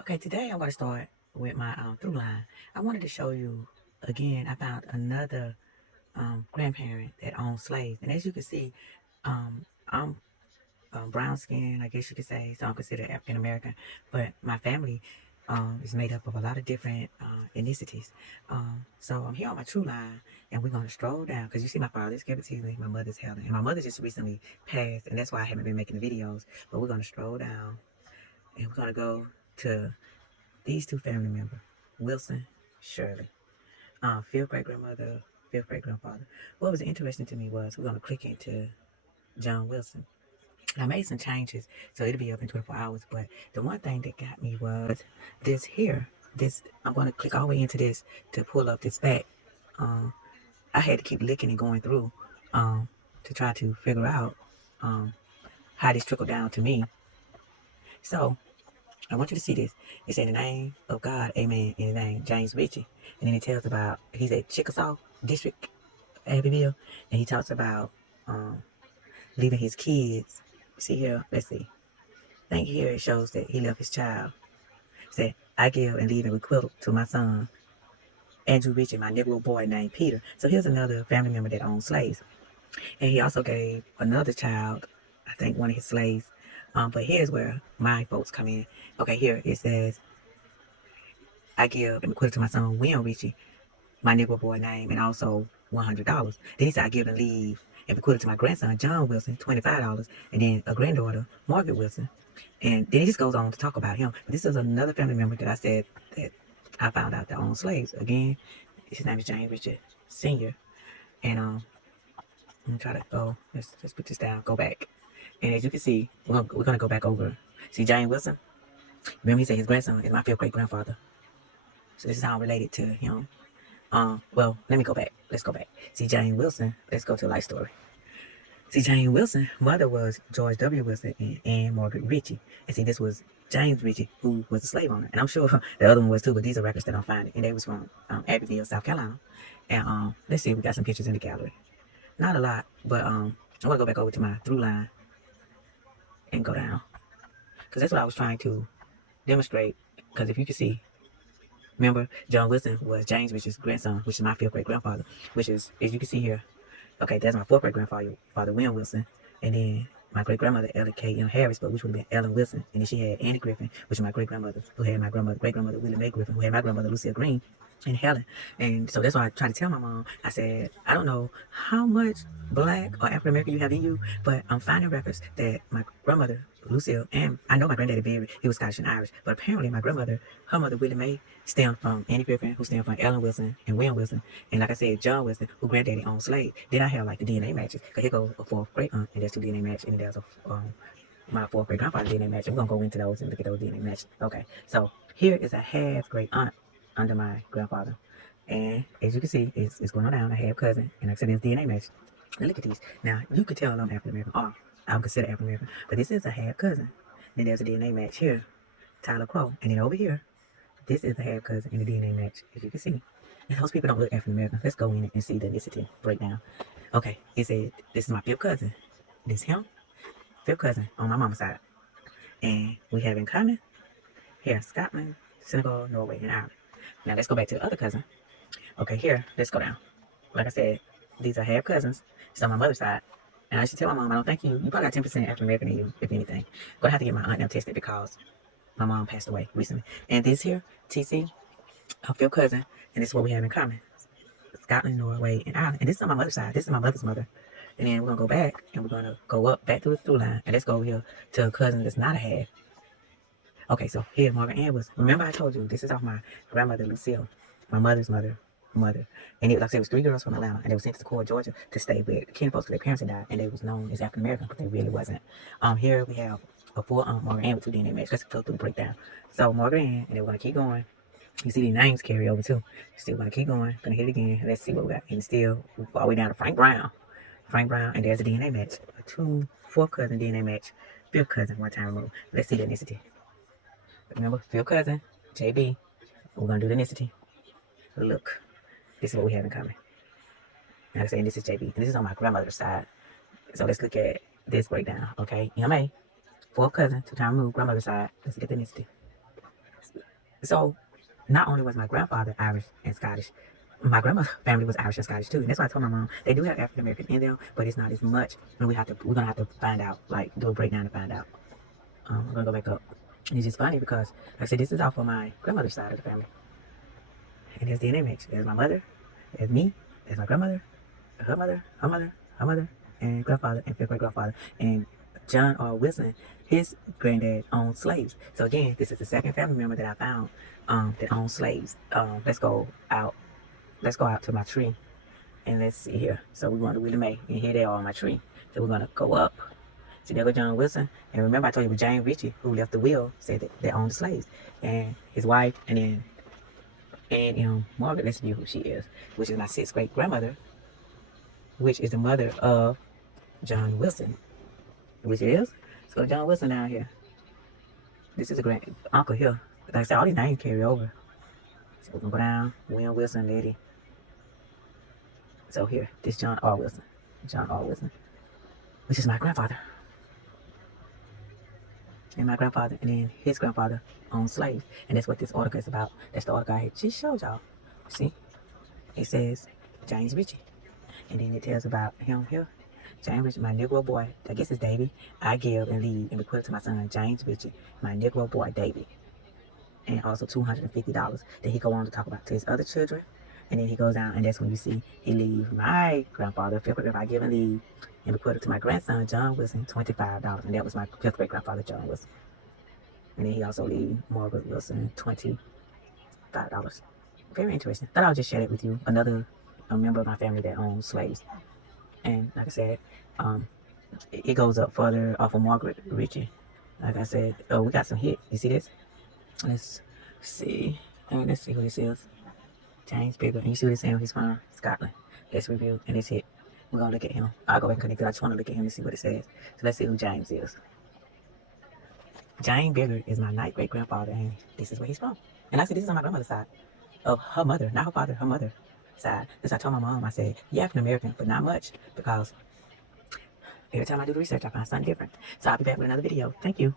Okay, today I'm going to start with my through line. I wanted to show you again. I found another grandparent that owned slaves, and as you can see, I'm brown skin, I guess you could say, so I'm considered African American. But my family is made up of a lot of different ethnicities. So I'm here on my true line, and we're going to stroll down because you see my father's Kevin Teasley, my mother's Helen, and my mother just recently passed, and that's why I haven't been making the videos. But we're going to stroll down, and we're going to go to these two family members, Wilson, Shirley, fifth great grandmother, fifth great grandfather. What was interesting to me was we're gonna click into John Wilson. I made some changes, so it'll be up in 24 hours. But the one thing that got me was this here. This I'm gonna click all the way into this to pull up this back. Um, I had to keep looking and going through to try to figure out um, how this trickled down to me. So I want you to see this. It said, "In the name of God, amen." In the name, James Ritchie. And then it tells about, he's at Chickasaw District, Abbeville. And he talks about um, leaving his kids. See here, let's see. I think here it shows that he left his child. It said, "I give and leave and bequeath to my son, Andrew Ritchie, my Negro boy named Peter." So here's another family member that owned slaves. And he also gave another child, I think one of his slaves. But here's where my folks come in. Okay, here it says, "I give and bequeath to my son, William Ritchie, my Negro boy name, and also $100. Then he said, "I give and leave and bequeath it to my grandson, John Wilson, $25, and then a granddaughter, Margaret Wilson." And then he just goes on to talk about him. But this is another family member that I said that I found out that owned slaves. Again, his name is James Richard Sr. And I'm gonna try to go. Let's put this down. Go back. And as you can see, we're gonna go back over. See James Wilson. Remember, he said his grandson is my fifth great grandfather. So this is how I'm related to him. Well, let me go back. Let's go back. See Jane Wilson. Let's go to a life story. See Jane Wilson, mother was George W. Wilson and Anne Margaret Ritchie. And see, this was James Ritchie, who was a slave owner. And I'm sure the other one was too, but these are records that I'm finding. And they was from Abbeville, South Carolina. And let's see, we got some pictures in the gallery. Not a lot, but I'm gonna go back over to my through line and go down. Because that's what I was trying to demonstrate. Because if you can see, remember, John Wilson was James Ritchie's grandson, which is my fifth great grandfather, which is, as you can see here, okay, that's my fourth great grandfather, Father William Wilson. And then my great grandmother, Ella K. M. Harrisburg, which would have been Ellen Wilson. And then she had Annie Griffin, which is my great grandmother, who had my grandmother, great grandmother, Willie Mae Griffin, who had my grandmother, Lucille Green, and Helen. And so that's why I tried to tell my mom. I said, I don't know how much black or African American you have in you, but I'm finding records that my grandmother, Lucille, and I know my granddaddy Barry, he was Scottish and Irish, but apparently my grandmother, her mother, Willie Mae, stemmed from Annie Griffin, who stemmed from Ellen Wilson and William Wilson. And like I said, John Wilson, who granddaddy owned slave. Then I have like the DNA matches. Cause here goes a fourth great aunt, and there's two DNA matches, and there's a my fourth great grandfather DNA match. We're gonna go into those and look at those DNA matches. Okay, so here is a half great aunt under my grandfather. And as you can see, it's going on down. I have cousin, and like I said, it's DNA match. Now look at these. Now you could tell I'm African American, or I'm considered African American, but this is a half cousin. Then there's a DNA match here, Tyler Crow, and then over here, this is a half cousin in the DNA match, as you can see. And those people don't look African American. Let's go in and see the ethnicity breakdown. Okay, it said this is my fifth cousin. This him, fifth cousin on my mama's side, and we have in common here Scotland, Senegal, Norway, and Ireland. Now let's go back to the other cousin. Okay, here, let's go down. Like I said, these are half cousins. It's on my mother's side. And I should tell my mom, I don't think you probably got 10% African American in you, if anything. I'm gonna have to get my aunt now tested because my mom passed away recently. And this here, TC, our fifth cousin, and this is what we have in common. Scotland, Norway, and Ireland. And this is on my mother's side. This is my mother's mother. And then we're gonna go back and we're gonna go up back to the through line. And let's go over here to a cousin that's not a half. Okay, so here Margaret Ann was. Remember I told you this is off my grandmother Lucille, my mother's mother. And it, like I said, it was three girls from Atlanta, and they were sent to Core, Georgia, to stay with kin folks because their parents had died, and they was known as African American, but they really wasn't. Here we have a full Margaret Ann with two DNA matches. Let's go through the breakdown. So Margaret Ann, and then we're gonna keep going. You see the names carry over too. Still gonna keep going. Gonna hit it again. Let's see what we got. And still we go all the way down to Frank Brown. Frank Brown, and there's a DNA match. A two, fourth cousin DNA match. Fifth cousin, one time removed. Let's see the ethnicity. Remember, fifth cousin, JB. We're gonna do the ethnicity. Look, this is what we have in common. Like I said, this is JB, and this is on my grandmother's side. So let's look at this breakdown. Okay, MA, fourth cousin, two time removed, grandmother's side. Let's get the ethnicity. So not only was my grandfather Irish and Scottish, my grandma's family was Irish and Scottish too. And that's why I told my mom they do have African American in them, but it's not as much. And we're gonna have to find out, like do a breakdown to find out. I'm gonna go back up. And it's just funny because like I said, this is all for my grandmother's side of the family. And there's DNA mix. There's my mother, there's me, there's my grandmother, her mother, her mother, her mother, and grandfather and fifth great grandfather. And John R. Wilson, his granddad owned slaves. So again, this is the second family member that I found that owned slaves. Let's go out. Let's go out to my tree and let's see here. So we're going to Willie Mae, and here they are on my tree. So we're gonna go up. See, there goes John Wilson. And remember I told you with James Ritchie, who left the will, said that they owned the slaves. And his wife, and then Margaret, let's see who she is, which is my sixth great grandmother, which is the mother of John Wilson, which it is. Let's go to John Wilson down here. This is a grand uncle here. Like I said, all these names carry over. So we're gonna go down, William Wilson, lady. So here, this John R. Wilson. John R. Wilson, which is my grandfather. And my grandfather, and then his grandfather owned slaves. And that's what this article is about. That's the article I just showed y'all. See? It says James Ritchie. And then it tells about him here. James Ritchie, my Negro boy, I guess it's Davy. I give and leave and bequeath to my son, James Ritchie, my Negro boy, Davy. And also $250. Then he go on to talk about to his other children. And then he goes down, and that's when you see he leave my grandfather, fifth great grandfather, I give and leave, and bequeath to my grandson, John Wilson, $25. And that was my fifth great grandfather, John Wilson. And then he also leave Margaret Wilson, $25. Very interesting. Thought I'll just share it with you. Another member of my family that owns slaves. And like I said, it goes up further off of Margaret Ritchie. Like I said, oh, we got some hit. You see this? Let's see. Let's see who this is. James Bigger. And you see what he's saying? He's from Scotland. Let's review. And it's hit. We're going to look at him. I'll go back and connect it. I just want to look at him and see what it says. So let's see who James is. James Bigger is my ninth great grandfather, and this is where he's from. And I said, this is on my grandmother's side of her mother, not her father, her mother side. This I told my mom, I said, you're African American, but not much, because every time I do the research, I find something different. So I'll be back with another video. Thank you.